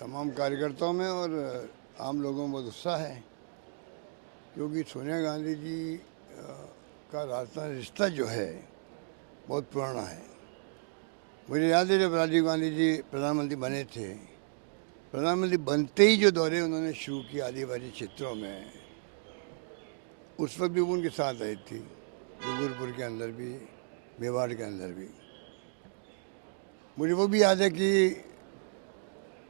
तमाम कार्यकर्ताओं में और आम लोगों में बहुत उत्साह है, क्योंकि सोनिया गांधी जी का राजस्थान रिश्ता जो है बहुत पुराना है। मुझे याद है जब राजीव गांधी जी प्रधानमंत्री बने थे, प्रधानमंत्री बनते ही जो दौरे उन्होंने शुरू किए आदिवासी क्षेत्रों में, उस वक्त भी वो उनके साथ आई थी, डूंगरपुर के अंदर भी, मेवाड़ के अंदर भी। मुझे वो भी याद है कि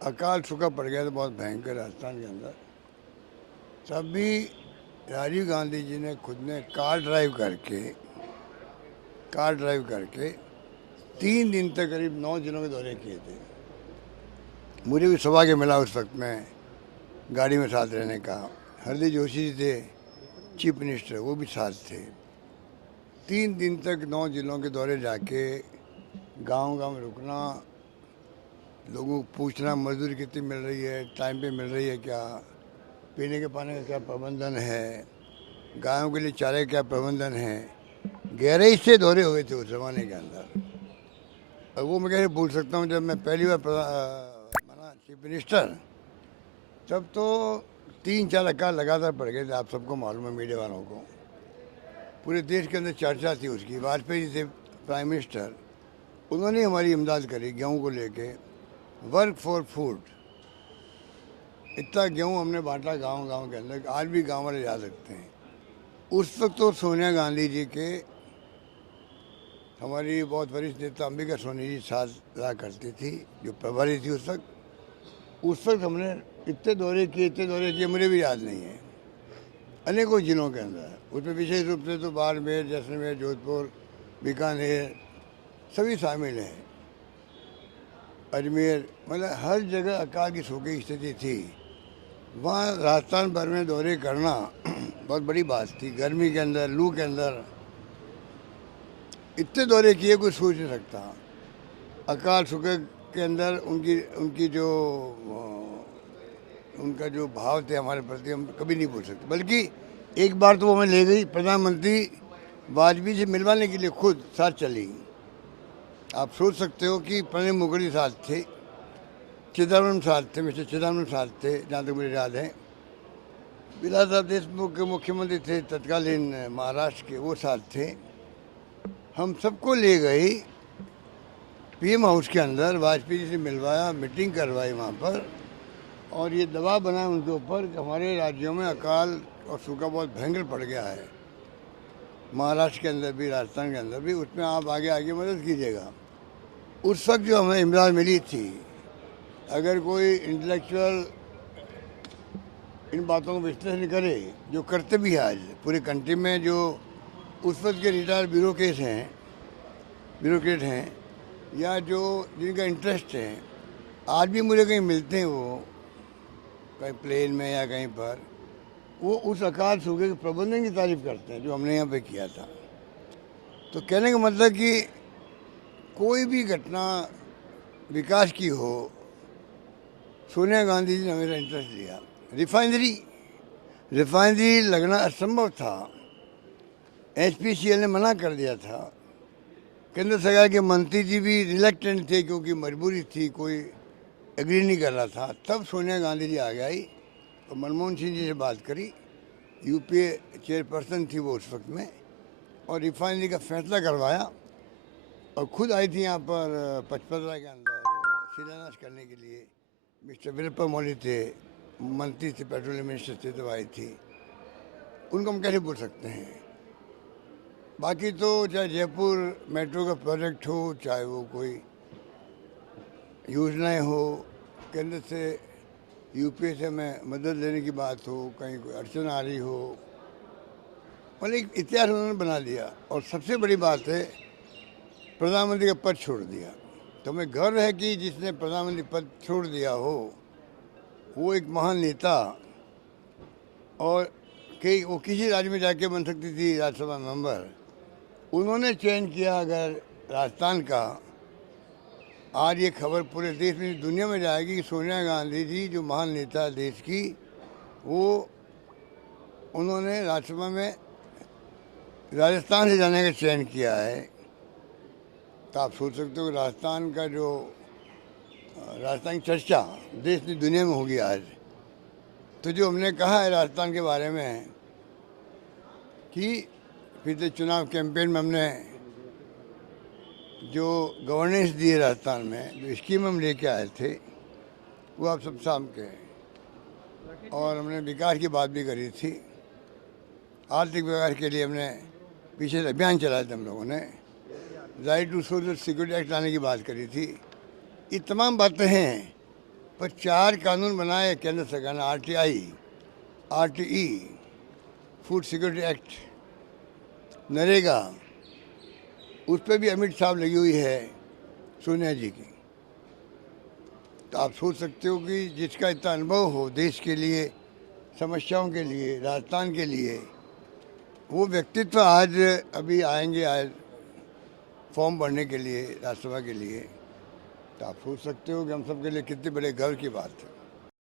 अकाल सूखा पड़ गया था बहुत भयंकर राजस्थान के अंदर, तब भी राजीव गांधी जी ने खुद ने कार ड्राइव करके 3 दिन तक करीब 9 जिलों के दौरे किए थे। मुझे भी सौभाग्य मिला उस वक्त में गाड़ी में साथ रहने का। हरदीप जोशी जी थे चीफ मिनिस्टर, वो भी साथ थे। 3 दिन तक 9 जिलों के दौरे जाके गांव-गांव में रुकना, लोगों को पूछना मजदूरी कितनी मिल रही है, टाइम पे मिल रही है क्या, पीने के पानी का क्या प्रबंधन है, गायों के लिए चारे का क्या प्रबंधन है। गहराई से दौरे हुए थे उस जमाने के अंदर। और वो मैं कैसे भूल सकता हूँ, जब मैं पहली बार बना चीफ मिनिस्टर, तब तो 3-4 अकाल लगातार पड़ गए थे। आप सबको मालूम है, मीडिया वालों को, पूरे देश के अंदर चर्चा थी उसकी। वाजपेयी जी थे प्राइम मिनिस्टर, उन्होंने हमारी इमदाद करी गेहूँ को लेके। वर्क फॉर फूड, इतना गेहूँ हमने बांटा गांव-गांव के अंदर, आज भी गांव वाले याद रखते हैं। उस वक्त तो सोनिया गांधी जी के, हमारी बहुत वरिष्ठ नेता अंबिका सोनी जी साथ रहा करती थी, जो प्रभारी थी उस वक्त हमने इतने दौरे किए मुझे भी याद नहीं है, अनेकों जिलों के अंदर। उसमें विशेष रूप से तो बाड़मेर, जैसलमेर, जोधपुर, बीकानेर सभी शामिल हैं, अजमेर, मतलब हर जगह अकाल की सूखे की स्थिति थी। वहाँ राजस्थान भर में दौरे करना बहुत बड़ी बात थी। गर्मी के अंदर, लू के अंदर इतने दौरे किए कोई सोच नहीं सकता। अकाल सूखे के अंदर उनकी जो उनका जो भाव थे हमारे प्रति, हम कभी नहीं भूल सकते। बल्कि एक बार तो वो हमें ले गई, प्रधानमंत्री वाजपेयी से मिलवाने के लिए खुद साथ चली। आप सोच सकते हो कि प्रणब मुखर्जी साथ थे, चिदम्बरम साथ थे, मिस्टर चिदम्बरम साथ थे जहाँ तक मुझे याद है। विलास साहब देशमुख के मुख्यमंत्री थे तत्कालीन महाराष्ट्र के, वो साथ थे। हम सबको ले गई पीएम हाउस के अंदर, वाजपेयी जी से मिलवाया, मीटिंग करवाई वहाँ पर, और ये दबाव बनाया उनके ऊपर कि हमारे राज्यों में अकाल और सूखा बहुत भयंकर पड़ गया है, महाराष्ट्र के अंदर भी, राजस्थान के अंदर भी, उसमें आप आगे आगे मदद कीजिएगा। उस वक्त जो हमें इमदाद मिली थी, अगर कोई इंटेलेक्चुअल इन बातों को विश्लेषण करे, जो करते भी है आज पूरे कंट्री में, जो उस वक्त के रिटायर्ड ब्यूरोक्रेट हैं या जो जिनका इंटरेस्ट है, आज भी मुझे कहीं मिलते हैं, वो कहीं प्लेन में या कहीं पर, वो उस अकाल सूखे के प्रबंधन की तारीफ करते हैं जो हमने यहाँ पे किया था। तो कहने का मतलब कि कोई भी घटना विकास की हो, सोनिया गांधी जी ने हमेशा इंटरेस्ट लिया। रिफाइनरी लगना असंभव था, एचपीसीएल ने मना कर दिया था, केंद्र सरकार के मंत्री जी भी रिलेक्टेंट थे क्योंकि मजबूरी थी, कोई एग्री नहीं कर रहा था। तब सोनिया गांधी जी आ गई और मनमोहन सिंह जी से बात करी, यूपीए चेयरपर्सन थी वो उस वक्त में, और रिफाइनरी का फैसला करवाया, और खुद आई थी यहाँ पर पचपदरा के अंदर शिलान्यास करने के लिए। मिस्टर वीरप्पा मोइली थे, मंत्री थे, पेट्रोलियम मिनिस्टर थे, तो आई थी। उनको हम कैसे भूल सकते हैं। बाकी तो चाहे जयपुर मेट्रो का प्रोजेक्ट हो, चाहे वो कोई योजनाएं हो, केंद्र से यूपीए से हमें मदद लेने की बात हो, कहीं कोई अड़चन आ रही हो, मतलब एक इतिहास उन्होंने बना दिया। और सबसे बड़ी बात है, प्रधानमंत्री का पद छोड़ दिया। तो हमें गर्व है कि जिसने प्रधानमंत्री पद छोड़ दिया हो, वो एक महान नेता, और वो किसी राज्य में जाके बन सकती थी राज्यसभा मेंबर, उन्होंने चयन किया अगर राजस्थान का। आज ये खबर पूरे देश में, दुनिया में जाएगी कि सोनिया गांधी जी जो महान नेता देश की, वो उन्होंने राज्यसभा में राजस्थान से जाने का चयन किया है। तो आप सोच सकते हो राजस्थान का जो राजस्थान की चर्चा देश की दुनिया में होगी आज। तो जो हमने कहा है राजस्थान के बारे में कि पिछले चुनाव कैंपेन में हमने जो गवर्नेंस दी है राजस्थान में, जो स्कीम हम लेके आए थे, वो आप सब सामने हैं। और हमने विकास की बात भी करी थी। आर्थिक विकास के लिए हमने पीछे से अभियान चलाया था हम लोगों ने। Right to social security act लाने की बात करी थी। ये तमाम बातें हैं, पर 4 कानून बनाए केंद्र सरकार ने, RTI, RTE, food security act, NREGA, उस पर भी अमित साहब लगी हुई है सोनिया जी की। तो आप सोच सकते हो कि जिसका इतना अनुभव हो देश के लिए, समस्याओं के लिए, राजस्थान के लिए, वो व्यक्तित्व आज अभी आएंगे आज फॉर्म भरने के लिए राज्यसभा के लिए। तो आप सोच सकते हो कि हम सब के लिए कितने बड़े गर्व की बात है।